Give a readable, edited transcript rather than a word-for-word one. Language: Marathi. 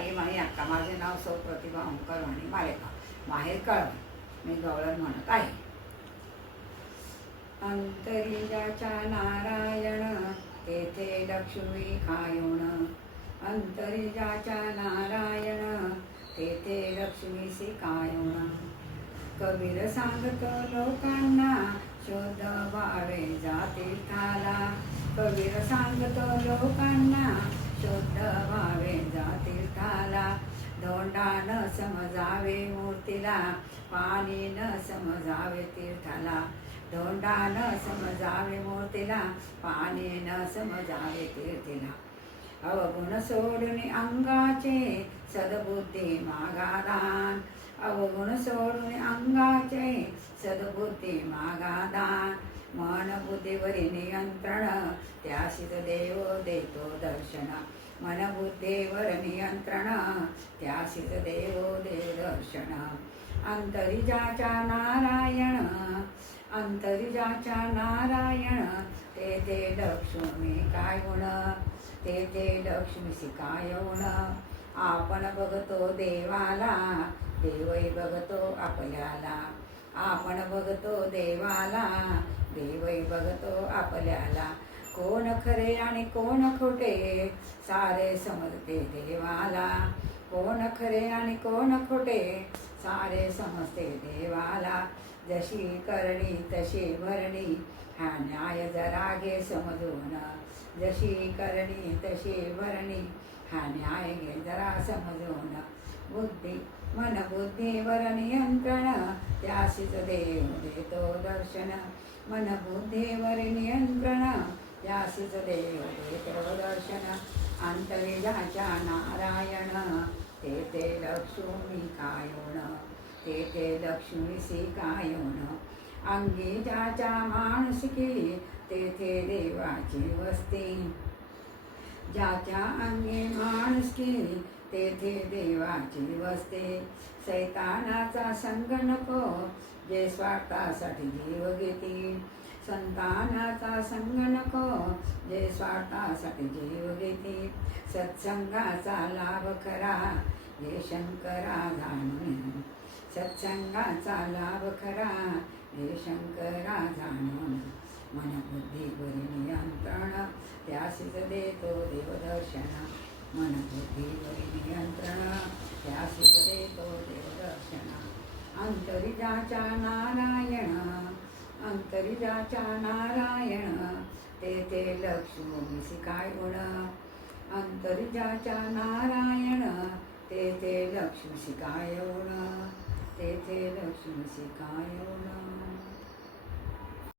ताई माई अक्का. माझे नाव सौ प्रतिभा ओंकार वाणी मालेगाव, माहेर कळवण. मी गवळण म्हणत आहे. अंतरिजाच्या नारायण तेथे लक्ष्मी कायोन. अंतरिजाच्या नारायण तेथे लक्ष्मीसी कायोन. कबीर सांगतो लोकांना शोध व्हावे जातील थाला. कबीर सांगतो लोकांना शोध व्हावे जातील थाला. धोंडा न समजावे मूर्तीला, पाणी न समजावे तीर्थाला. धोंडा न समजावे मूर्तीला, पाणी न समजावे तीर्थीला. अवगुण सोडून अंगाचे सद्बुद्धी मागादान. अवगुण सोडून अंगाचे सद्बुद्धी मागादान. मन बुद्धीवरी नियंत्रण त्यासीच देव देतो दर्शन. मन बुद्धीवर नियंत्रण त्यासीच देव देव दर्शन. अंतरिजाच्या नारायण, अंतरिजाच्या नारायण तेथे लक्ष्मी कायोन. तेथे लक्ष्मीसी कायोन. आपण बघतो देवाला, देवही बघतो आपल्याला. आपण बघतो देवाला, देवही बघतो आपल्याला. कोण खरे आणि कोण खोटे सारे समजते देवाला. कोण खरे आणि कोण खोटे सारे समजते देवाला. जशी करणी तशी भरणी हा न्याय जरा घे समजून. जशी करणी तशी भरणी हा न्याय घे जरा समजून. बुद्धी मन बुद्धीवर नियंत्रण त्यासीच देव देतो दर्शन. मन बुद्धीवर नियंत्रण त्यासीच देव देतो दर्शन. अंतरिजाच्या नारायण तेथे लक्ष्मी कायोन. तेथे लक्ष्मीसी कायोन. अंगी ज्याच्या माणुसकी तेथे देवाची वस्ती. ज्याच्या अंगी माणुसकी तेथे देवाची वस्ती. सैतानाचा संग नको जे स्वार्थासाठी जीव घेती. संतानाचा संग नको जे स्वार्थासाठी जीव घेती. सत्संगाचा लाभ खरा हे शंकरा जाणून. सत्संगाचा लाभ खरा हे शंकरा जाणून. मन बुद्धीवरी नियंत्रण त्यासीच देतो देवदर्शन. मन बुद्धीवरी नियंत्रण त्यासीच देतो देवदर्शन. अंतरिजाच्या नारायण, अंतरिजाच्या नारायण तेथे लक्ष्मीसी कायोन. अंतरिजाच्या नारायण तेथे लक्ष्मीसी कायोन. तेथे लक्ष्मीसी कायोन.